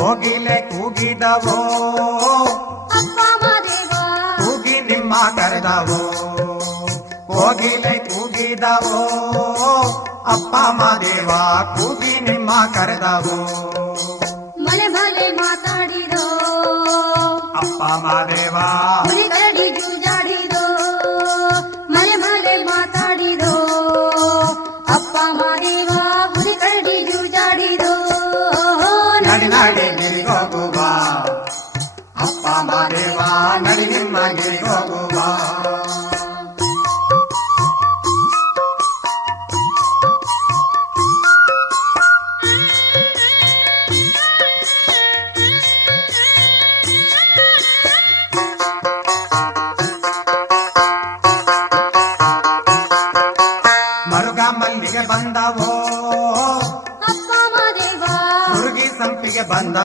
ಕೋಗಿಲೆ ಕೂಗಿದವೋ ಅಪ್ಪ ಮಾದೇವ ಕೂಗಿ ನಿಮ್ಮ ಕರೆದವೋ ಕೋಗಿಲೆ ಕೂಗಿದವೋ ಅಪ್ಪ ಮಾದೇವ ಕೂಗಿ ನಿಮ್ಮ ಕರೆದವೋ ಮಲೆ ಮಲೆ ಮಾತಾಡಿದೋ ಅಪ್ಪ ಮಾದೇವ ಹುಲಿ ಕರಡಿ ಜೂಜಾಡಿದೋ ಮಲೆ ಮಲೆ ಮಾತಾಡಿದೋ ಅಪ್ಪ ಮಾದೇವ ಹುಲಿ ಕರಡಿ ಜೂಜಾಡಿದೋ ನಡಿ ನಡಿ ಗಿರಿಗೋ